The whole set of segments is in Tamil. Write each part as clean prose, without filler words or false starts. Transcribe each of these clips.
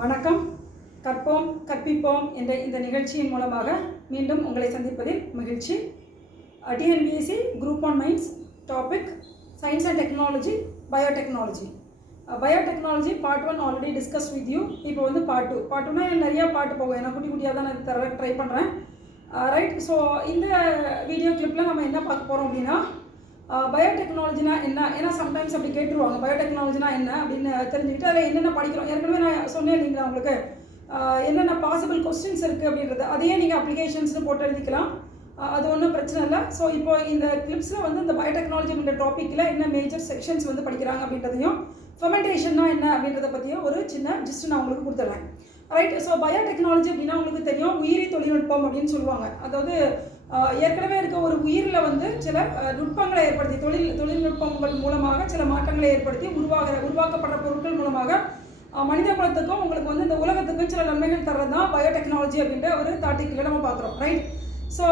வணக்கம். கற்போம் கற்பிப்போம் என்ற இந்த நிகழ்ச்சியின் மூலமாக மீண்டும் உங்களை சந்திப்பதில் மகிழ்ச்சி. TNPSC group 1 mains topic science and technology biotechnology. Biotechnology part 1 already discuss with you. இப்போ வந்து பார்ட் 2. பார்ட் 2னா நிறையா பாட்டு போகும், ஏன்னா குட்டி குட்டியாக தான் நான் தர ட்ரை பண்ணுறேன். ரைட். ஸோ இந்த வீடியோ கிளிப்பில் நம்ம என்ன பார்க்க போகிறோம் அப்படின்னா, பயோடெக்னாலஜினா என்ன, ஏன்னா சம்டைம்ஸ் அப்படி கேட்டுருவாங்க பயோடெக்னாலஜினா என்ன அப்படின்னு தெரிஞ்சுக்கிட்டு அதில் என்னென்ன படிக்கிறோம். ஏற்கனவே நான் சொன்னேன் இல்லைங்களா உங்களுக்கு என்னென்ன பாசிபிள் கொஸ்டின்ஸ் இருக்குது அப்படின்றது, அதையே நீங்கள் அப்ளிகேஷன்ஸ்னு போட்டு எழுதிக்கலாம், அது ஒன்றும் பிரச்சனை இல்லை. ஸோ இப்போ இந்த கிளிப்ஸில் வந்து இந்த பயோடெக்னாலஜி அப்படின்ற டாப்பிக்கில் என்ன மேஜர் செக்ஷன்ஸ் வந்து படிக்கிறாங்க அப்படின்றதையும், ஃபெர்மெண்டேஷன்னா என்ன அப்படின்றத பற்றியும் ஒரு சின்ன ஜஸ்ட் நான் உங்களுக்கு கொடுத்துட்றேன். ரைட். ஸோ பயோடெக்னாலஜி அப்படின்னா உங்களுக்கு தெரியும், உயிரி தொழில்நுட்பம் அப்படின்னு சொல்லுவாங்க. அதாவது ஏற்கனவே இருக்க ஒரு உயிரில் வந்து சில நுட்பங்களை ஏற்படுத்தி தொழில்நுட்பங்கள் மூலமாக சில மாற்றங்களை ஏற்படுத்தி உருவாக்கப்படுற பொருட்கள் மூலமாக மனித குலத்துக்கும் உங்களுக்கு வந்து இந்த உலகத்துக்கும் சில நன்மைகள் தர்றது தான் பயோடெக்னாலஜி அப்படின்ற ஒரு டாபிக்கில் நம்ம பார்க்குறோம். ரைட். ஸோ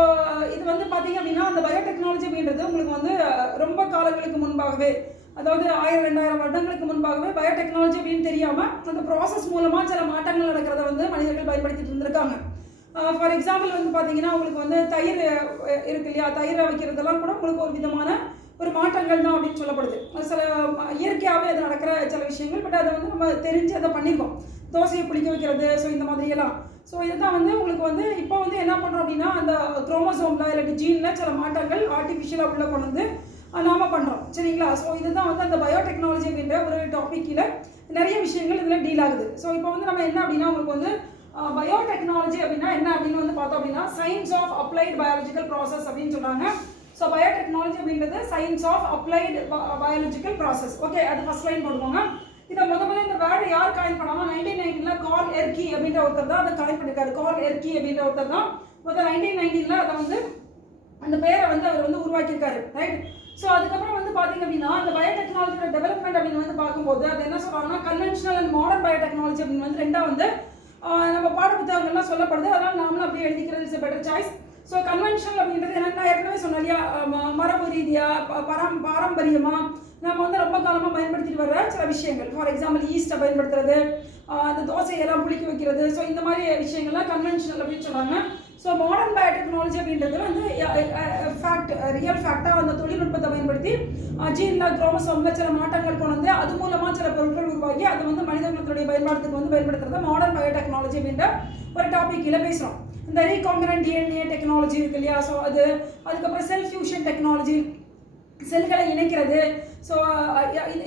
இது வந்து பார்த்தீங்க அப்படின்னா, அந்த பயோடெக்னாலஜி அப்படின்றது உங்களுக்கு வந்து ரொம்ப காலங்களுக்கு முன்பாகவே, அதாவது 1000-2000 வருடங்களுக்கு முன்பாகவே பயோடெக்னாலஜி அப்படின்னு தெரியாமல் அந்த ப்ராசஸ் மூலமாக சில மாற்றங்கள் நடக்கிறத வந்து மனிதர்கள் பயன்படுத்திட்டு இருந்திருக்காங்க. ஃபார் எக்ஸாம்பிள் வந்து பார்த்தீங்கன்னா, உங்களுக்கு வந்து தயிர் இருக்கு இல்லையா, தயிரை வைக்கிறதெல்லாம் கூட உங்களுக்கு ஒரு விதமான ஒரு மாற்றங்கள் தான் அப்படின்னு சொல்லப்படுது. சில இயற்கையாகவே அது நடக்கிற சில விஷயங்கள், பட் அதை வந்து நம்ம தெரிஞ்சு அதை பண்ணியிருக்கோம். தோசையை புளிக்க வைக்கிறது, ஸோ இந்த மாதிரியெல்லாம். ஸோ இதுதான் வந்து உங்களுக்கு வந்து இப்போ வந்து என்ன பண்ணுறோம் அப்படின்னா, அந்த குரோமோசோமில் இல்லாட்டி ஜீனில் சில மாற்றங்கள் ஆர்டிஃபிஷியலாக உள்ள கொண்டு வந்து நாம பண்ணுறோம். சரிங்களா. ஸோ இதுதான் வந்து அந்த பயோடெக்னாலஜி அப்படின்ற ஒரு டாப்பிக்கில் நிறைய விஷயங்கள் இதில் டீல் ஆகுது. ஸோ இப்போ வந்து நம்ம என்ன அப்படின்னா, உங்களுக்கு வந்து பயோடெக்னாலஜி அப்படின்னா என்ன அப்படின்னு வந்து பார்த்தோம் அப்படின்னா, science of applied biological process அப்படின்னு சொல்கிறாங்க. ஸோ பயோடெக்னாலஜி அப்படின்றது science of applied biological process. Okay, அது ஃபர்ஸ்ட் லைன் போடுவாங்க. இதை முதல்ல இந்த வேர்டு யார் காயின் பண்ணாமல் 1990 கார்ல் எர்கி அப்படின்ற ஒருத்தர் தான் அதை காயின் பண்ணியிருக்காரு. கார்ல் எர்கி அப்படின்ற ஒருத்தர் தான் முதல் 1990 அதை வந்து அந்த பேரை வந்து அவர் வந்து உருவாக்கியிருக்காரு. ரைட். ஸோ அதுக்கப்புறம் வந்து பார்த்தீங்க அப்படின்னா, அந்த பயோடெக்னாலஜியோட டெவலப்மெண்ட் அப்படின்னு வந்து பார்க்கும்போது அது என்ன சொல்கிறாங்கன்னா, கன்வென்ஷனல் அண்ட் மாடர்ன் பயோடெக்னாலஜி அப்படின்னு வந்து ரெண்டாக வந்து நம்ம பாட புத்தகங்கள்லாம் சொல்லப்படுது. அதனால் நாமளும் அப்படியே எழுதிக்கிறது is better choice. So conventional அப்படின்றது எனக்கு நான் ஏற்கனவே சொன்னேன் இல்லையா, மரபு ரீதியாக பாரம்பரியமாக நம்ம வந்து ரொம்ப காலமாக பயன்படுத்திட்டு வர்ற சில விஷயங்கள். ஃபார் எக்ஸாம்பிள் ஈஸ்ட்டை பயன்படுத்துறது, அந்த தோசையெல்லாம் புளிக்க வைக்கிறது, ஸோ இந்த மாதிரி விஷயங்கள்லாம் கன்வென்ஷனல் அப்படின்னு சொல்கிறாங்க. ஸோ மாடர்ன் பயோடெக்னாலஜி அப்படின்றது வந்து ஃபேக்ட், ரியல் ஃபேக்டாக அந்த தொழில்நுட்பத்தை பயன்படுத்தி ஜீனில் குரோமோசோமில் சில மாற்றங்கள் கொண்டு வந்து அது மூலமாக சில பொருட்கள் உருவாக்கி அது வந்து மனிதர்களுடைய பயன்பாட்டுக்கு வந்து பயன்படுத்துறது மாடர்ன் பயோடெக்னாலஜி அப்படின்ற ஒரு டாபிக்கில் பேசுகிறோம். இந்த ரீகாம்பினன்ட் டிஎன்ஏ டெக்னாலஜி இருக்கு இல்லையா, ஸோ அதுக்கப்புறம் செல் ஃபியூஷன் டெக்னாலஜி, செல்களை இணைக்கிறது. ஸோ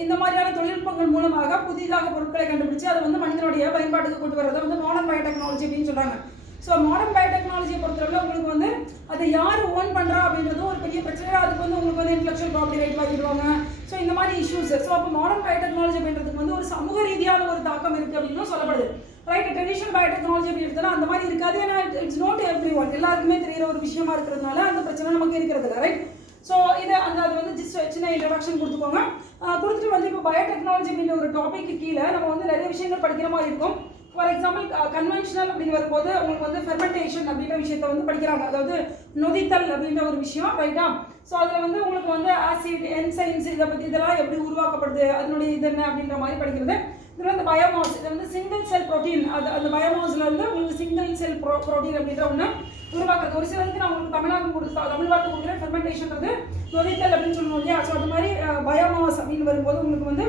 இந்த மாதிரியான தொழில்நுட்பங்கள் மூலமாக புதிதாக பொருட்களை கண்டுபிடிச்சு அதை வந்து மனிதனுடைய பயன்பாட்டுக்கு கொண்டு வரதை வந்து மாடர்ன் பயோடெக்னாலஜி அப்படின்னு சொல்கிறாங்க. ஸோ மாடர்ன் பயோடெக்னாலஜியை பொறுத்தவரை உங்களுக்கு வந்து அதை யார் ஓன் பண்ணுறா அப்படின்றதும் ஒரு பெரிய பிரச்சனை. அதுக்கு வந்து உங்களுக்கு வந்து இன்டெலெக்சுவல் ப்ராப்பர்ட்டி ரைட் வாங்கிடுவாங்க. ஸோ இந்த மாதிரி இஷ்யூஸ். ஸோ அப்போ மாடர்ன் பயோடெக்னாலஜி அப்படின்றதுக்கு வந்து ஒரு சமூக ரீதியான ஒரு தாக்கம் இருக்குது அப்படின்னு சொல்லப்படுது. ரைட். ட்ரெடிஷனல் பயோடெக்னாலஜி அப்படின்றதுனா அந்த மாதிரி இருக்காது. ஏன்னா இட்ஸ் நாட் எவ்ரி ஒன், எல்லாருக்குமே தெரிகிற ஒரு விஷயமா இருக்கிறதுனால அந்த பிரச்சனை நமக்கு இருக்கிறது இல்லை. ரைட். ஸோ இது அது வந்து ஜஸ்ட் சின்ன இன்ட்ரடக்ஷன் கொடுத்துக்கோங்க. கொடுத்துட்டு வந்து இப்போ பயோடெக்னாலஜி அப்படின்ற ஒரு டாபிக்கு கீழே நம்ம வந்து நிறைய விஷயங்கள் படிக்கிற மாதிரி இருக்கும். ஃபார் எக்ஸாம்பிள் கன்வென்ஷனல் அப்படின்னு வரும்போது உங்களுக்கு வந்து ஃபெர்மெண்டேஷன் அப்படின்ற விஷயத்தை வந்து படிக்கிறாங்க, அதாவது நொதித்தல் அப்படின்ற ஒரு விஷயம். ரைட்டா. ஸோ அதில் வந்து உங்களுக்கு வந்து ஆசிட், என்சைம்ஸ், இதை பற்றி இதெல்லாம் எப்படி உருவாக்கப்படுது, அதனுடைய இது என்ன அப்படின்ற மாதிரி படிக்கிறது. இதில் வந்து பயோமாஸ், இது வந்து சிங்கிள் செல் ப்ரோட்டீன், அந்த பயோமாஸில் வந்து உங்களுக்கு சிங்கிள் செல் ப்ரோட்டீன் அப்படின்ற ஒன்று உருவாக்குறது. ஒரு சிலருக்கு நான் உங்களுக்கு தமிழ் வார்த்தை கொடுக்குறேன். ஃபெர்மெண்டேஷன்றது நொதித்தல் அப்படின்னு சொல்லணும் இல்லையா. ஸோ அது மாதிரி பயோமாஸ் அப்படின்னு வரும்போது உங்களுக்கு வந்து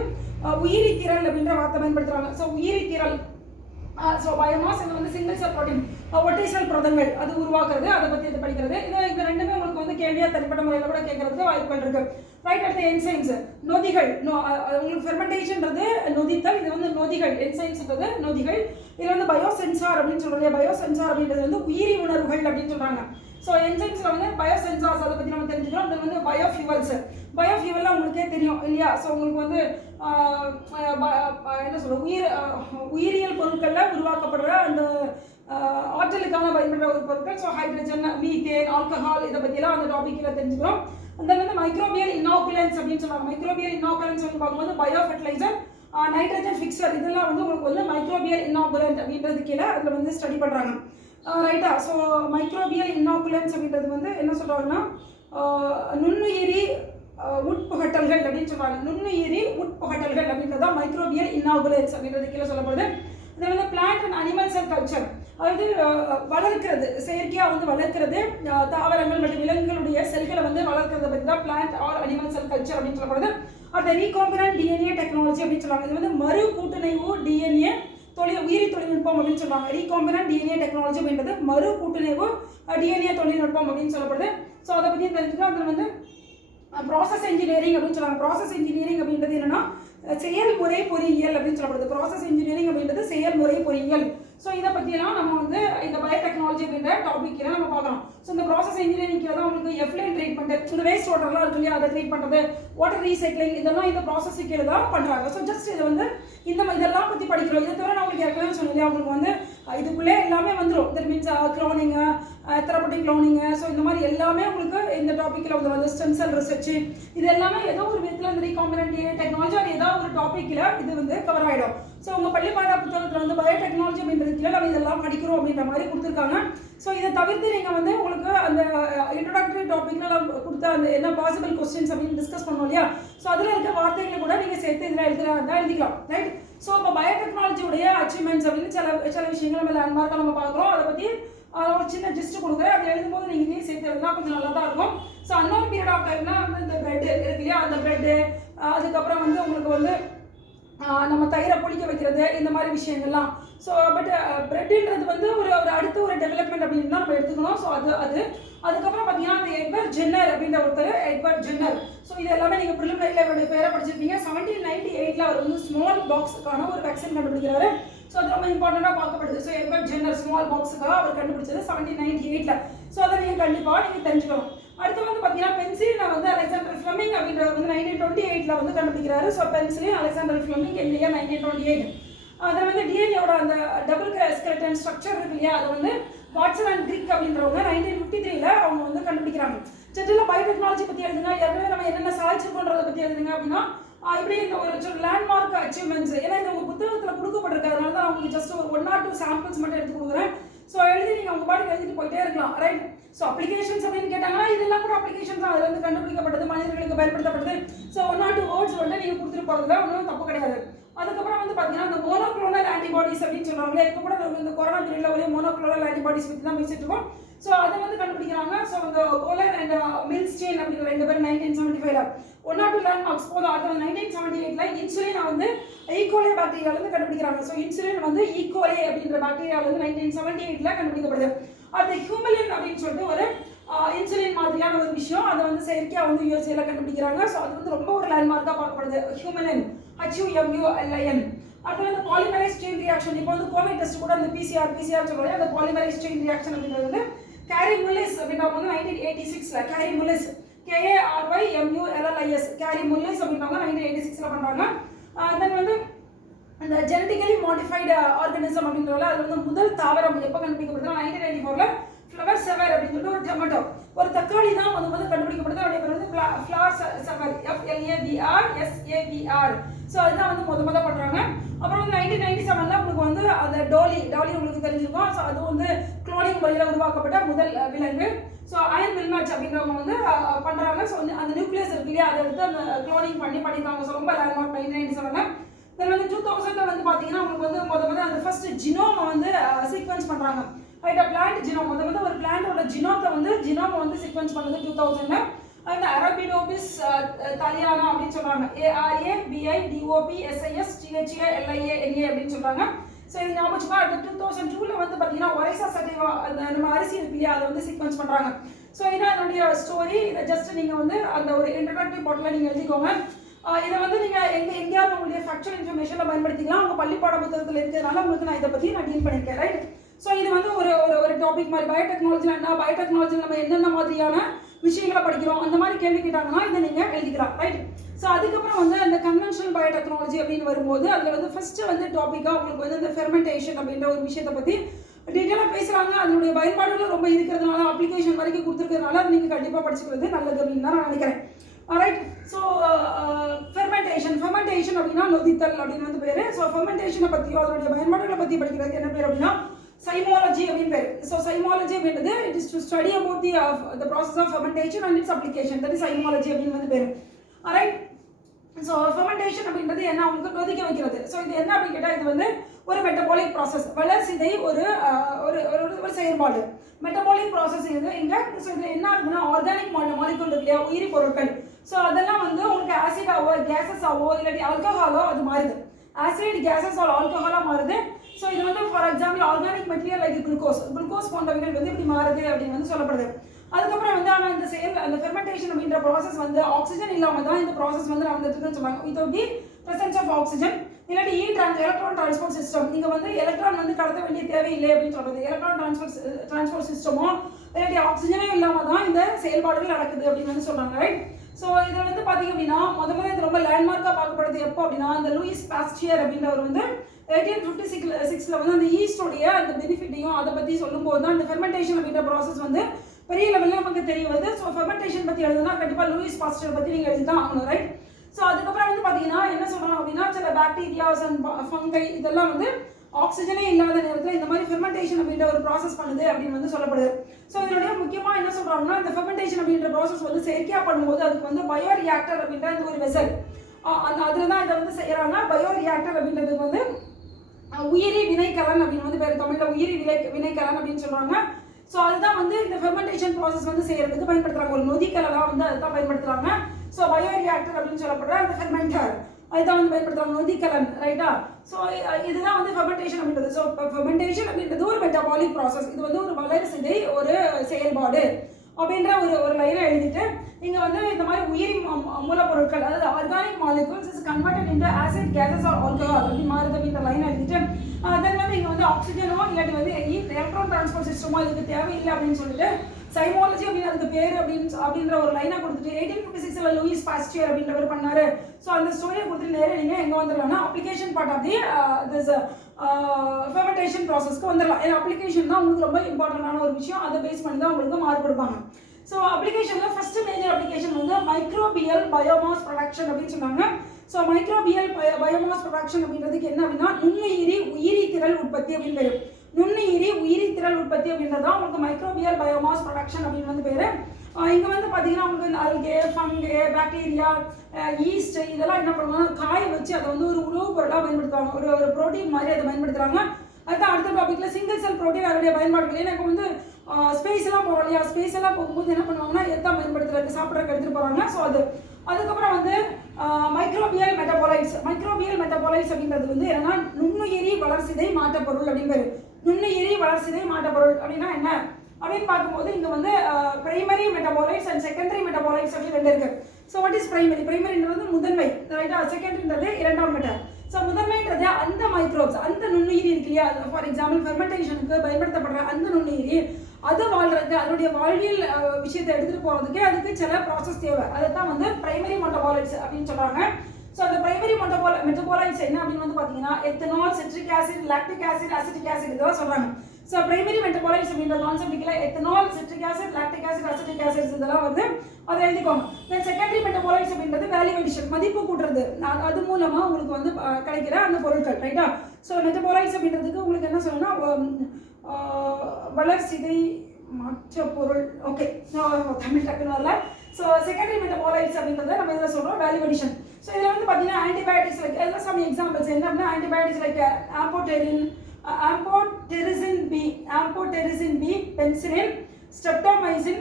உயிரி திரள் அப்படின்ற வார்த்தை பயன்படுத்துகிறாங்க. ஸோ உயிரி திரள், ஸோ பயோமாஸ் இது வந்து சிங்கிள் செல் ப்ரோட்டீன், ஒற்றை செல் புரதங்கள் அது உருவாக்குறது, அதை பற்றி இது படிக்கிறது. இது ரெண்டுமே உங்களுக்கு வந்து கேள்வியாக தனிப்பட்ட முறையில் கூட கேட்கறதுக்கு வாய்ப்புகள் இருக்கு. ரைட். அடுத்த என்சைம்ஸ், நொதிகள். உங்களுக்கு ஃபெர்மெண்டேஷன்றது நொதித்தல், இது வந்து நொதிகள். என்சைம்ஸ்ன்றது நொதிகள். இது வந்து பயோசென்சார் அப்படின்னு சொல்கிறோம். பயோசென்சார் அப்படின்றது வந்து உயிரி உணர்வுகள் அப்படின்னு சொல்கிறாங்க. ஸோ என்சைம்ஸில் வந்து பயோசென்சார்ஸ் அதை பற்றி நம்ம தெரிஞ்சுக்கிறோம். அது வந்து பயோஃபியூவல்ஸ். பயோஃபியூவல்லாம் உங்களுக்கே தெரியும் இல்லையா. ஸோ உங்களுக்கு வந்து என்ன சொல்கிறோம், உயிரியல் பொருட்களில் உருவாக்கப்படுற அந்த ஆற்றலுக்கான பயன்படுற ஒரு பொருட்கள். ஸோ ஹைட்ரஜன், மீத்தேன், ஆல்கஹால், இதை பற்றிலாம் அந்த டாப்பிக்கில் தெரிஞ்சுக்கிறோம். அந்த வந்து மைக்ரோபியல் இன்னாகுலன்ஸ் அப்படின்னு சொல்லுவாங்க. மைக்ரோபியல் இன்னாகுலன்ஸ் வந்து பார்க்கும்போது பயோ ஃபெர்டிலைசர், நைட்ரஜன் ஃபிக்சர், இதெல்லாம் வந்து உங்களுக்கு வந்து மைக்ரோபியல் இன்னாகுலன்ட் அப்படின்றது கீழே அதில் வந்து ஸ்டடி பண்ணுறாங்க. ரைட்டா. ஸோ மைக்ரோபியல் இன்னாகுலன்ஸ் அப்படின்றது வந்து என்ன சொல்கிறாங்கன்னா, நுண்ணுயிரி உட்புகட்டல்கள் அப்படின்னு சொல்கிறாங்க. நுண்ணுயிரி உட்புகட்டல்கள் அப்படின்றத மைக்ரோபியல் இன்னாகுலன்ஸ் அப்படின்றது கீழே சொல்லப்படுது. இதில் வந்து plant and animal cell culture, அதாவது வளர்க்கிறது, செயற்கையாக வந்து வளர்க்கிறது, தாவரங்கள் மற்றும் விலங்குகளுடைய செல்களை வந்து வளர்க்கறத பற்றி தான் plant or animal cell culture அப்படின்னு சொல்லப்படுது. அந்த ரீகாம்பினன்ட் டிஎன்ஏ டெக்னாலஜி அப்படின்னு சொல்லுவாங்க. இது வந்து மறு கூட்டுணைவு டிஎன்ஏ உயிரி தொழில்நுட்பம் அப்படின்னு சொல்லுவாங்க. ரீகாம்பினன்ட் டிஎன்ஏ டெக்னாலஜி அப்படின்றது மறு கூட்டுணைவு டிஎன்ஏ தொழில்நுட்பம் அப்படின்னு சொல்லப்படுது. ஸோ அதை பற்றி தெரிஞ்சுக்கலாம். அதில் வந்து ப்ராசஸ் இன்ஜினியரிங் அப்படின்னு சொல்லுவாங்க. ப்ராசஸ் இன்ஜினியரிங் அப்படின்றது என்னன்னா செயல்முறை பொறியியல் அப்படின்னு சொல்லப்படுது. ப்ராசஸ் இன்ஜினியரிங் அப்படின்றது செயல்முறை பொறியியல். ஸோ இதை பற்றியெல்லாம் நம்ம வந்து இந்த பயோடெக்னாலஜி அப்படின்ற டாபிக்ல நம்ம பார்க்கலாம். ஸோ இந்த ப்ராசஸ் இன்ஜினியரிங்ல தான் உங்களுக்கு எஃப்ளைன் ட்ரீட்மெண்ட், இந்த வேஸ்ட் வாட்டர்லாம் இருக்கு இல்லையா, அதை ட்ரீட் பண்ணுறது, வாட்டர் ரீசைக்ளிங், இதெல்லாம் இந்த ப்ராசஸ் கீழே தான் பண்ணுறாங்க. ஸோ ஜஸ்ட் இது வந்து இதெல்லாம் பற்றி படிக்கிறோம். இதை தவிர நான் உங்களுக்கு ஏற்கனவே சொன்னேன் இல்லையா, உங்களுக்கு வந்து இதுக்குள்ளே எல்லாமே வந்துடும். தட் மீன்ஸ் க்ளோனிங்கு, தெரபட்டிக் க்ளோனிங்கு, ஸோ இந்த மாதிரி எல்லாமே உங்களுக்கு இந்த டாப்பிக்கில் வந்து ஸ்டெம் செல் ரிசர்ச், இது எல்லாமே ஏதோ ஒரு விதத்தில் இந்த ரீகாம்பினன்ட் டெக்னாலஜி அது ஏதாவது ஒரு டாப்பிக்கில் இது வந்து கவர் ஆகிடும். ஸோ உங்கள் பள்ளி பாட புத்தகத்தில் வந்து பயோடெக்னாலஜி அப்படின்றதுல நம்ம இதெல்லாம் படிக்கிறோம் அப்படின்ற மாதிரி கொடுத்துருக்காங்க. ஸோ இதை தவிர்த்து நீங்கள் வந்து உங்களுக்கு அந்த இன்ட்ரோடக்டரி டாப்பிக்கில் கொடுத்த அந்த என்ன பாசிபிள் கொஸ்டின்ஸ் அப்படின்னு டிஸ்கஸ் பண்ணோம் இல்லையா, ஸோ அதில் இருக்க வார்த்தைகளை கூட நீங்கள் சேர்த்து இதில் எழுதிக்கலாம், ரைட். ஸோ இப்போ பயோடெக்னாலஜியுடைய அச்சீவ்மெண்ட்ஸ் அப்படின்னு சில விஷயங்கள் நம்ம லேண்ட்மார்க்காக நம்ம பார்க்குறோம். அதை பற்றி ஒரு சின்ன ஜிஸ்ட் கொடுக்குறேன். அதை எழுதும்போது நீங்கள் இதையும் சேர்த்து எழுதுனா கொஞ்சம் நல்லா தான் இருக்கும். ஸோ அன்னோன் பீரியட் ஆஃப் டைம்னா வந்து இந்த பிரெட் இருக்கு இல்லையா, அந்த பிரெட்டு, அதுக்கப்புறம் வந்து உங்களுக்கு வந்து நம்ம தயிரை புளிக்க வைக்கிறது, இந்த மாதிரி விஷயங்கள்லாம். ஸோ பட் பிரெட்டுன்றது வந்து ஒரு அடுத்த ஒரு டெவலப்மெண்ட் அப்படின்னு தான் நம்ம எடுத்துக்கணும். ஸோ அதுக்கப்புறம் பார்த்தீங்கன்னா அந்த எட்வர்ட் ஜென்னர் அப்படின்ற ஒருத்தர், எட்வர்ட் ஜென்னர். ஸோ இது எல்லாமே நீங்கள் ப்ரிலிமினரியில் அவருடைய பேரை படிச்சிருப்பீங்க. 1798 அவர் வந்து ஸ்மால் பாக்ஸுக்கான ஒரு வேக்சின் கண்டுபிடிக்கிறாரு. ஸோ அது ரொம்ப இம்பார்ட்டண்டாக பார்க்கப்படுது. ஸோ எட்வர்ட் ஜென்னர் ஸ்மால் பாக்ஸுக்காக அவர் கண்டுபிடிச்சது 1798. ஸோ அதை நீங்கள் கண்டிப்பாக நீங்கள் தெரிஞ்சுக்கணும். அடுத்து வந்து பார்த்தீங்கன்னா பென்சிலினை வந்து அலெக்சாண்டர் ஃப்ளெமிங் அப்படின்றவர் வந்து 1928 வந்து கண்டுபிடிக்கிறாரு. ஸோ பென்சிலின் அலெக்சாண்டர் ஃப்ளெமிங் இல்லையா 1928. அதில் வந்து டிஎன்ஏவோட அந்த டபுள் ஸ்கெலட்டன் ஸ்ட்ரக்சர் இருக்கு இல்லையா, அதை வந்து வாட்சன் அண்ட் கிரிக் அப்படின்றவங்க 1953 அவங்க வந்து கண்டுபிடிக்கிறாங்க. செட்டில் பயோடெக்னாலஜி பற்றி எழுதுங்க, ஏற்கனவே நம்ம என்னென்ன சாதிச்சிருக்கோன்றதை பற்றி எழுதுங்க அப்படின்னா இப்படி இந்த ஒரு லேண்ட்மார்க் அச்சீவ்மெண்ட்ஸ், ஏன்னா இந்த உங்கள் புத்தகத்தில் கொடுக்கப்பட்டிருக்கு, அதனால தான் நான் உங்களுக்கு ஜஸ்ட் ஒரு 1 or 2 சாம்பிள்ஸ் மட்டும் எடுத்து கொடுக்குறேன். ஸோ எழுதி நீங்கள் உங்கள் பாட்டுக்கு எழுதிட்டு போயிட்டே இருக்கலாம், ரைட். ஸோ அப்ளிகேஷன்ஸ் அப்படின்னு கேட்டாங்கன்னா இதெல்லாம் கூட அப்ளிகேஷன்ஸ் தான், அதில் வந்து கண்டுபிடிக்கப்பட்டது, மனிதர்களுக்கு பயன்படுத்தப்பட்டது. ஸோ 1 or 2 வேர்ட்ஸ் வந்து நீங்கள் கொடுத்துட்டு போகிறதுல ஒன்றும் தப்பு கிடையாது. அதுக்கப்புறம் வந்து பார்த்தீங்கன்னா இந்த மோனோக்ளோனல் ஆன்டிபாடிஸ் அப்படின்னு சொல்கிறாங்களே, இப்போ கூட இந்த கொரோனா பீரியடில் ஒரே மோனோக்ளோனல் ஆன்டிபாடிஸ் பற்றி தான் பேசிட்டு இருக்கோம். ஸோ அதை வந்து கண்டுபிடிக்கிறாங்க. ஸோ இந்த கோலன் அண்ட் மில்ஸ்டெயின் அப்படிங்கிற 2 பேரும் 1975 1 or 2 லேண்ட்மார்க்ஸ் போதும். அடுத்த 1978 இன்சுலினை வந்து ஈகோலே பாக்டீரியாவிலேருந்து கண்டுபிடிக்கிறாங்க. ஸோ இன்சுலின் வந்து ஈகோலே அப்படின்ற பாக்டீரியாவிலேருந்து 1978 கண்டுபிடிக்கப்படுது. அடுத்த ஹியூமலின் அப்படின்னு சொல்லிட்டு ஒரு இன்சுலின் மாதிரியான ஒரு விஷயம், அதை வந்து செயற்கையாக வந்து யூஎஸ்ஏல கண்டுபிடிக்கிறாங்க. ஸோ அது வந்து ரொம்ப ஒரு லேண்ட்மார்க்காக பார்க்கப்படுது, ஹியூமலின், HUMULIN. அடுத்து வந்து பாலிமரைஸ் செயின் ரியாக்ஷன். இப்போ வந்து கோவிட் டெஸ்ட் கூட அந்த பிசிஆர் சொல்லுவாங்க, அந்த பாலிமரைஸ் செயின் ரியாக்ஷன் அப்படின்றது வந்து கேரி முல்லிஸ் அப்படின்றவங்க வந்து 1986 கேரி முல்லிஸ், KARYMULLIS கேரி முல்லிஸ் அப்படின்றவங்க 1986 பண்ணுறாங்க. தென் வந்து அந்த ஜெனட்டிக்கலி மாடிஃபைடு ஆர்கனிசம் அப்படின்றவங்க அதில் வந்து முதல் தாவரம் எப்போ கண்டுபிடிக்கப்படுது 1994 ஃப்ளவர் செவர் அப்படின்னு சொல்லிட்டு ஒரு டொமேட்டோ, ஒரு தக்காளி தான் வந்து கண்டுபிடிக்கப்படுது. அப்படியே பேர் வந்து ஃப்ளவர் செவர், FLAVR. ஸோ அதுதான் வந்து முதல்ல பண்ணுறாங்க. அப்புறம் வந்து 1997 உங்களுக்கு வந்து அந்த டாலி உங்களுக்கு தெரிஞ்சிருக்கும். ஸோ அது வந்து குளோனிங் முறையில் உருவாக்கப்பட்ட முதல் விலங்கு. ஸோ அயன் வில்மேட்ச் அப்படின்றவங்க வந்து பண்ணுறாங்க. ஸோ வந்து அந்த நியூக்ளியஸ் இருக்கு இல்லையா, அதை எடுத்து அந்த குளோனிங் பண்ணியிருக்காங்க. ஸோ ரொம்ப லேண்ட்மார்க் 1997. தென் வந்து 2000 வந்து பார்த்தீங்கன்னா உங்களுக்கு வந்து முதல்ல அந்த ஃபர்ஸ்ட் ஜினோமை வந்து சீக்வன்ஸ் பண்ணுறாங்க, ரைட். பிளான்ட் ஜினோம் முதல்ல ஒரு பிளான்டோட ஜினோமை வந்து சீக்வன்ஸ் பண்ணது 2000. அந்த அரபிடோபிஸ் தலியானா அப்படின்னு சொல்கிறாங்க, ARABIDOPSISTHALIANA அப்படின்னு சொல்கிறாங்க. ஸோ இது ஞாபகம் அடுத்த 2002 வந்து பார்த்தீங்கன்னா ஒரைசா சட்டிவா அந்த நம்ம அரிசி இருக்கு இல்லையா, அதை வந்து சீக்வன்ஸ் பண்ணுறாங்க. ஸோ இதான் என்னுடைய ஸ்டோரி. இதை ஜஸ்ட் நீங்கள் வந்து அந்த ஒரு இன்ட்ரோடக்டரி பாட்டில் நீங்கள் எழுதிக்கோங்க. இதை வந்து நீங்கள் எங்கேயாவது உங்களுடைய ஃபேக்சுவல் இன்ஃபர்மேஷனில் பயன்படுத்திக்கலாம். உங்கள் பள்ளி பாட புத்தகத்தில் இருக்கிறதுனால உங்களுக்கு நான் இதை பற்றி டீல் பண்ணியிருக்கேன், ரைட். ஸோ இது வந்து ஒரு டாபிக் மாதிரி பயோடெக்னாலஜி என்ன, பயோடெக்னாலஜியில் நம்ம என்னென்ன மாதிரியான விஷயங்களை படிக்கிறோம், அந்த மாதிரி கேள்வி கேட்டாங்கன்னா இதை நீங்கள் எழுதிக்கலாம், ரைட். ஸோ அதுக்கப்புறம் வந்து அந்த கன்வென்ஷனல் பயோடெக்னாலஜி அப்படின்னு வரும்போது அதில் வந்து ஃபஸ்ட்டு வந்து டாப்பிக்காக உங்களுக்கு வந்து இந்த ஃபெர்மெண்டேஷன் அப்படின்ற ஒரு விஷயத்தை பற்றி டீட்டெயிலாக பேசுகிறாங்க. அதனுடைய பயன்பாடுகள் ரொம்ப இருக்கிறதுனால அப்ளிகேஷன் வரைக்கும் கொடுத்துருக்கிறதுனால அது நீங்கள் கண்டிப்பாக படிச்சுக்கிறது நல்லது அப்படின்னு தான் நான் நினைக்கிறேன், ரைட். ஸோ ஃபெர்மெண்டேஷன் அப்படின்னா நொதித்தல் அப்படின்னு வந்து பேர். ஸோ ஃபெர்மெண்டேஷனை பற்றியோ அதனுடைய பயன்பாடுகளை பற்றி படிக்கிறதுக்கு என்ன பேர் அப்படின்னா சைமாலஜி அப்படின்னு பேர். ஸோ சைமாலஜி அப்படின்றது it is to study about the process of fermentation and its application, that is zymology அப்படின்னு வந்து பேர், ரைட். ஸோ ஃபெர்மெண்டேஷன் அப்படின்றது என்ன, உங்களுக்கு நொதிக்க வைக்கிறது. ஸோ இது என்ன அப்படின்னு கேட்டால் இது வந்து ஒரு மெட்டபாலிக் ப்ராசஸ். வளர்சிதை ஒரு ஒரு செயல்பாடு. மெட்டபாலிக் ப்ராசஸ் இது இங்கே. ஸோ இதில் என்ன ஆகுதுன்னா ஆர்கானிக் மாலிகுல் இருக்கு இல்லையா, உயிரி பொருட்கள். ஸோ அதெல்லாம் வந்து உங்களுக்கு ஆசிடாவோ கேஸஸாவோ இல்லாட்டி ஆல்கஹாலோ அது மாறுது. ஆசிட் கேஸஸ் ஆர் ஆல்கஹாலாக மாறுது. ஸோ இது வந்து for example organic material like glucose போன்றவைகள் வந்து இப்படி மாறுது அப்படின்னு வந்து சொல்லப்படுது. அதுக்கப்புறம் வந்து ஆனால் இந்த அந்த ஃபெர்மெண்டேஷன் அப்படின்ற ப்ராசஸ் வந்து ஆக்சிஜன் இல்லாமல் தான் இந்த ப்ராசஸ் வந்து நடந்துட்டு இருக்குன்னு சொல்லுவாங்க. Without the presence of oxygen இல்லாட்டி எலக்ட்ரான் டிரான்ஸ்போர்ட் சிஸ்டம். இங்கே வந்து எலக்ட்ரான் வந்து கடத்த வேண்டிய தேவையில்லை அப்படின்னு சொல்றது. எலக்ட்ரான் டிரான்ஸ்போர்ட் சிஸ்டமோ இல்லாட்டி ஆக்சிஜனே இல்லாமல் தான் இந்த செயல்பாடுகள் நடக்குது அப்படின்னு வந்து சொல்றாங்க. ரைட். ஸோ இதில் வந்து பார்த்தீங்க அப்படின்னா முதல்ல இது ரொம்ப லேண்ட்மார்க்காக பார்க்கப்படுது எப்போ அப்படின்னா இந்த லூயிஸ் பாஸ்டியர் அப்படின்றவர் வந்து 1856 வந்து அந்த ஈஸ்டோடைய அந்த பெனிஃபிட்டையும் அதை பற்றி சொல்லும்போது தான் இந்த ஃபெர்மெண்டேஷன் அப்படின்ற ப்ராசஸ் வந்து பெரிய லெவலில் நமக்கு தெரிய வருது. ஸோ ஃபெர்மெண்டேஷன் பற்றி எழுதுனா கண்டிப்பாக லூயிஸ் பாஸ்டியர் பற்றி நீங்கள் எழுதி தான் ஆகணும். ரைட். ஸோ அதுக்கப்புறம் வந்து பார்த்தீங்கன்னா என்ன சொல்கிறாங்க அப்படின்னா சில பாக்டீரியாஸ் அண்ட் ஃபங்கை இதெல்லாம் வந்து ஆக்சிஜனே இல்லாத நேரத்தில் இந்த மாதிரி ஃபெர்மெண்டேஷன் அப்படின்ற ஒரு ப்ராசஸ் பண்ணுது அப்படின்னு வந்து சொல்லப்படுது. ஸோ இதனுடைய முக்கியமாக என்ன சொல்கிறாங்கன்னா இந்த ஃபெர்மெண்டேஷன் அப்படின்ற ப்ராசஸ் வந்து செயற்கையாக பண்ணும்போது அதுக்கு வந்து பயோ ரியாக்டர் அப்படின்ற இந்த ஒரு வெசல் அதில் தான் இதை வந்து செய்கிறாங்க. பயோ ரியாக்டர் அப்படின்றதுக்கு வந்து உயிரி வினைக்கலன் அப்படின்னு வந்து பேர், தமிழில் உயிரி வினைக்கலன் அப்படின்னு சொல்கிறாங்க. ஸோ அதுதான் வந்து இந்த ஃபெர்மெண்டேஷன் ப்ராசஸ் வந்து செய்யறதுக்கு பயன்படுத்துகிறாங்க. ஒரு நொதிக்கலனாக வந்து அதுதான் பயன்படுத்துகிறாங்க. ஸோ பயோ ரியாக்டர் அப்படின்னு சொல்லப்படுற அந்த ஃபெர்மெண்டர் அதுதான் வந்து பயன்படுத்துகிறாங்க, நொதிக்கலன். ரைட்டா. ஸோ இதுதான் வந்து ஃபெர்மெண்டேஷன் அப்படின்றது. ஸோ ஃபெர்மெண்டேஷன் அப்படின்றது ஒரு மெட்டபாலிக் ப்ராசஸ். இது வந்து ஒரு வளர்சிதை ஒரு செயல்பாடு அப்படின்ற ஒரு லைனை எழுதிட்டு இங்கே வந்து இந்த மாதிரி உயிரி மூலப்பொருட்கள் அதாவது organic molecules is converted into acid gases or alcohol அப்படி மாறுது அப்படின்ற லைனை எழுதிட்டு தென் வந்து இங்கே வந்து ஆக்சிஜனோ இல்லாட்டி வந்து எலக்ட்ரான் டிரான்ஸ்போர்ட் சிஸ்டமோ இதுக்கு தேவையில்லை அப்படின்னு சொல்லிட்டு சைமாலஜி அப்படின்னு அதுக்கு பேர் அப்படின்ற ஒரு லைனை கொடுத்துட்டு 1856 லூயிஸ் பாஸ்டியர் அப்படின்றவர் பண்ணாரு. ஸோ அந்த ஸ்டோரியை கொடுத்துட்டு நேரம் நீங்கள் எங்கே வந்துடலாம்னா application part of the this fermentation ப்ராசஸ்க்கு வந்துடலாம். ஏன்னா அப்ளிகேஷன் தான் உங்களுக்கு ரொம்ப இம்பார்ட்டண்டான ஒரு விஷயம். அதை பேஸ் பண்ணி தான் உங்களுக்கு மார்க் கொடுப்பாங்க. ஸோ அப்ளிகேஷனில் ஃபர்ஸ்ட் மேஜர் அப்ளிகேஷன் வந்து மைக்ரோபியல் பயோமாஸ் ப்ரொடக்ஷன் அப்படின்னு சொன்னாங்க. ஸோ மைக்ரோபியல் பயோமாஸ் ப்ரொடக்ஷன் அப்படின்றதுக்கு என்ன அப்படின்னா நுண்ணுயிரி உயிரி திரள் உற்பத்தி அப்படின்னு பேர். நுண்ணுயிரி உயிரி திரள் உற்பத்தி அப்படின்றது தான் உங்களுக்கு மைக்ரோபியல் பயோமாஸ் ப்ரொடக்ஷன் அப்படின்னு வந்து பேர். இங்கே வந்து பார்த்தீங்கன்னா உங்களுக்கு இந்த அல்கே ஃபங்கே பாக்டீரியா ஈஸ்ட் இதெல்லாம் என்ன பண்ணுவாங்க காய வச்சு அதை வந்து ஒரு உணவுப் பொருளாக பயன்படுத்துவாங்க. ஒரு ப்ரோட்டீன் மாதிரி அதை பயன்படுத்துகிறாங்க. அதுதான் அடுத்த டாபிக்ல சிங்கிள் செல் ப்ரோட்டீன் அதனுடைய பயன்பாடுகள். ஏன்னா இப்போ வந்து ஸ்பேஸ் எல்லாம் போகிறோம் இல்லையா, ஸ்பேஸ் எல்லாம் போகும்போது என்ன பண்ணுவாங்கன்னா எத்தான் பயன்படுத்துறதுக்கு சாப்பிட்றதுக்கு எடுத்துகிட்டு போகிறாங்க. ஸோ அதுக்கப்புறம் வந்து மைக்ரோபியல் மெட்டபாலைட்ஸ் அப்படின்றது வந்து என்னன்னா நுண்ணுயிரி வளர்சிதை மாற்றப்பொருள் அப்படின்னு பேர். நுண்ணுயிரி வளர்சிதை மாற்றப்பொருள் அப்படின்னா என்ன அப்படின்னு பார்க்கும்போது இங்கே வந்து primary metabolites and secondary metabolites அப்படின்னு ரெண்டு இருக்கு. ஸோ வாட் இஸ் பிரைமரின்றது முதன்மை, ரைட்டா. செகண்டரின்றது இரண்டாம் மெட்டர். ஸோ முதன்மைன்றது அந்த மைக்ரோப்ஸ் அந்த நுண்ணுயிரி இருக்கு இல்லையா, ஃபார் எக்ஸாம்பிள் ஃபெர்மெண்டேஷனுக்கு பயன்படுத்தப்படுற அந்த நுண்ணுயிரி அது வாழ்றது அதனுடைய வாழ்வியல் விஷயத்தை எடுத்துகிட்டு போகிறதுக்கு அதுக்கு சில ப்ராசஸ் தேவை. அதை தான் வந்து பிரைமரி மெட்டபாலைட்ஸ் அப்படின்னு சொல்கிறாங்க. ஸோ அந்த பிரைமரி மெட்டபாலைட்ஸ் என்ன அப்படின்னு வந்து பார்த்தீங்கன்னா ethanol, citric acid, lactic acid, acetic acid இதெல்லாம் சொல்கிறாங்க. ஸோ பிரைமரி மெட்டபாலைட்ஸ் அப்படின்ற கான்செப்ட் இல்லை. Ethanol, citric acid, lactic acid, acetic acids இதெல்லாம் வந்து அதை எழுதிக்கோங்க. தென் செகண்டரி மெட்டபாலைட்ஸ் அப்படின்றது வேல்யூ அடிஷன் மதிப்பு கூட்டுறது, அது மூலமாக உங்களுக்கு வந்து கிடைக்கிற அந்த பொருட்கள், ரைட்டா. ஸோ மெட்டபாலைட்ஸ் அப்படின்றதுக்கு உங்களுக்கு என்ன சொல்லணும்னா வளர்சிதை மாற்ற பொருள். ஓகே, தமிழ் டக்குன்னு வரல. ஸோ செகண்டரி மெட்டபாலைட்ஸ் அப்படின்றத நம்ம இதில் சொல்கிறோம் வேல்யூ அடிஷன். ஸோ இதில் வந்து பார்த்தீங்கன்னா ஆன்டிபயோட்டிக்ஸ் லைக் எல்லாம் சம் எக்ஸாம்பிள்ஸ் என்ன அப்படின்னா antibiotics like amphotericin B, penicillin, streptomycin,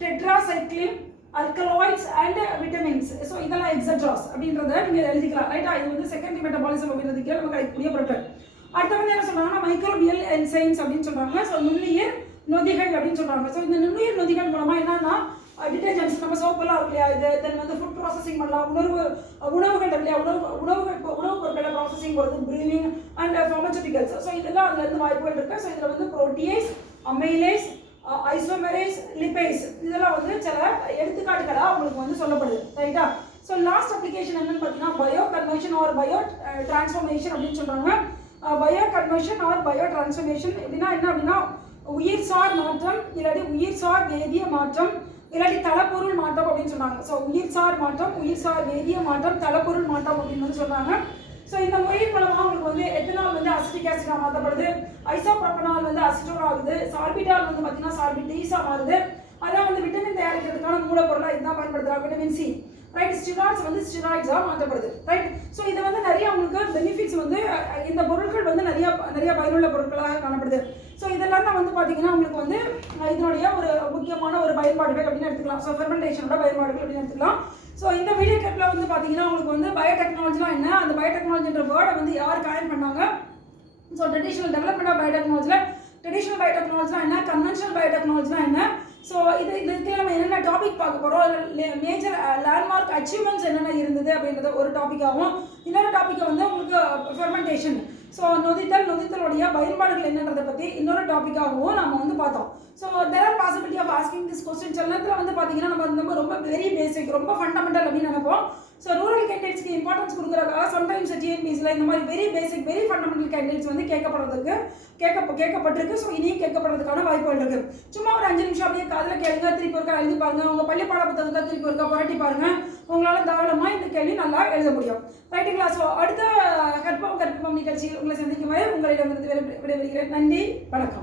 tetracycline, alkaloids and vitamins. So இதெல்லாம் எக்ஸட்ராஸ் அப்படின்றத நீங்கள் எழுதிக்கலாம், ரைட்டா. இது வந்து செகண்டரி மெட்டபாலிசம் அப்படின்றதுக்கு நம்ம கிடைக்கக்கூடிய பொருட்கள். அடுத்த வந்து என்ன சொல்கிறாங்கன்னா மைக்ரோபியல் என்சைம்ஸ் அப்படின்னு சொல்கிறாங்க. ஸோ நுண்ணுயிர் நொதிகள் அப்படின்னு சொல்கிறாங்க. ஸோ இந்த நுண்ணுயிர் நொதிகள் மூலமாக என்னன்னா டிட்டர்ஜென்ட்ஸ் நம்ம சோப்பெல்லாம் இருக்கு இல்லையா, இது தென் வந்து ஃபுட் ப்ராசஸிங் பண்ணலாம். உணவுகள் இருக்கு இல்லையா, உணவு பொருட்களை ப்ராசஸிங் போகிறது, ப்ரீவிங் அண்ட் ஃபார்மசூட்டிகல்ஸ். ஸோ இதெல்லாம் அதுலேருந்து வாய்ப்புகள் இருக்குது. ஸோ இதில் வந்து புரோட்டியேஸ், அமைலேஸ், ஐசோமெரேஸ், லிபேஸ் இதெல்லாம் வந்து சில எடுத்துக்காட்டுகளாக உங்களுக்கு வந்து சொல்லப்படுது, ரைட்டா. ஸோ லாஸ்ட் அப்ளிகேஷன் என்னன்னு பார்த்தீங்கன்னா bio conversion R bio transformation அப்படின்னு சொல்கிறாங்க. Bio conversion R bio transformation எப்படின்னா என்ன அப்படின்னா உயிர்சார் மாற்றம் இல்லாட்டி உயிர்சார் வேதிய மாற்றம் இல்லாட்டி தளப்பொருள் மாற்றம் அப்படின்னு சொன்னாங்க. ஸோ உயிர்சார் மாற்றம், உயிர்சார் வேதிய மாற்றம், தளப்பொருள் மாற்றம் அப்படின்னு வந்து சொன்னாங்க. ஸோ இந்த முறையின் மூலமாக உங்களுக்கு வந்து எத்தனால் வந்து அசிட்டிக் ஆசிடாக மாற்றப்படுது, ஐசோப்ரோபனால் வந்து அசிட்டோன் ஆகுது, சார்பிட்டால் வந்து பார்த்தீங்கன்னா சார்பிட்டீஸாக மாறுது. அதான் வந்து விட்டமின் தயாரிக்கிறதுக்கான மூலப்பொருளாக இதுதான் பயன்படுத்துகிறாங்க, விட்டமின் சி, ரைட். ஸ்டிராய்ட்ஸ் வந்து ஸ்டிராய்ட்ஸாக மாற்றப்படுது, ரைட். ஸோ இதை வந்து நிறைய உங்களுக்கு பெனிஃபிட்ஸ் வந்து இந்த பொருட்கள் நிறைய பயனுள்ள பொருட்களாக காணப்படுது. ஸோ இதெல்லாம் தான் வந்து பார்த்தீங்கன்னா உங்களுக்கு வந்து இதனுடைய ஒரு முக்கியமான ஒரு பயன்பாடுகள் அப்படின்னு எடுத்துக்கலாம். ஸோ ஃபெர்மெண்டேஷனோட பயன்பாடுகள் அப்படின்னு எடுத்துக்கலாம். ஸோ இந்த வீடியோ கிளிப்பில் வந்து பார்த்தீங்கன்னா உங்களுக்கு வந்து பயோடெக்னாலஜிலாம் என்ன, அந்த பயோடெக்னாலஜின்ற வேர்டை வந்து யார் காயின் பண்ணாங்க, ஸோ ட்ரெடிஷ்னல் டெவலப்மெண்ட் ஆஃப் பயோடெக்னாலஜியில் ட்ரெடிஷ்னல் பயோடெக்னாலஜினா என்ன, கன்வென்ஷனல் பயோடெக்னாலஜினா என்ன, ஸோ இதுக்கு நம்ம என்னென்ன டாபிக் பார்க்க போகிறோம், மேஜர் லேண்ட்மார்க் அச்சீவ்மெண்ட்ஸ் என்னென்ன இருந்தது அப்படின்றது ஒரு டாப்பிக்காகவும், இன்னொரு டாப்பிக்கை வந்து உங்களுக்கு ஃபெர்மெண்டேஷன், ஸோ நொதித்தலுடைய பயன்பாடுகள் என்னன்றதை பற்றி இன்னொரு டாப்பிக்காகவும் நம்ம வந்து பார்த்தோம். So there are possibility of asking this question. சில நேரத்தில் வந்து பார்த்தீங்கன்னா நம்ம ரொம்ப வெரி பேசிக், ரொம்ப ஃபண்டமெண்டல் அப்படின்னு நினைப்போம். ஸோ ரூரல் கேண்டிடேட்ஸ்க்கு இம்பார்ட்டன்ஸ் கொடுக்குறதுக்காக சம்டைம்ஸ் டிஎன்பிஎஸ்சியில் இந்த மாதிரி very basic very fundamental candidates வந்து கேட்கப்பட்டிருக்கு. ஸோ இனியும் கேட்கப்படுறதுக்கான வாய்ப்புகள் இருக்குது. சும்மா ஒரு 5 நிமிஷம் அப்படியே காதில் கேளுங்க, திருப்பி ஒருக்கா எழுதி பாருங்க, உங்கள் பள்ளி பாட புத்தகத்தை திருப்பி ஒருக்கா புரட்டி பாருங்க, உங்களால் தாராளமாக இந்த கேள்வி நல்லா எழுத முடியும். ரைட்டுங்களா? ஸோ அடுத்த கற்பம் நிகழ்ச்சியில் உங்களை சந்திக்கும் வரை உங்களிடமிருந்து விடைபெறுகிறேன். நன்றி, வணக்கம்.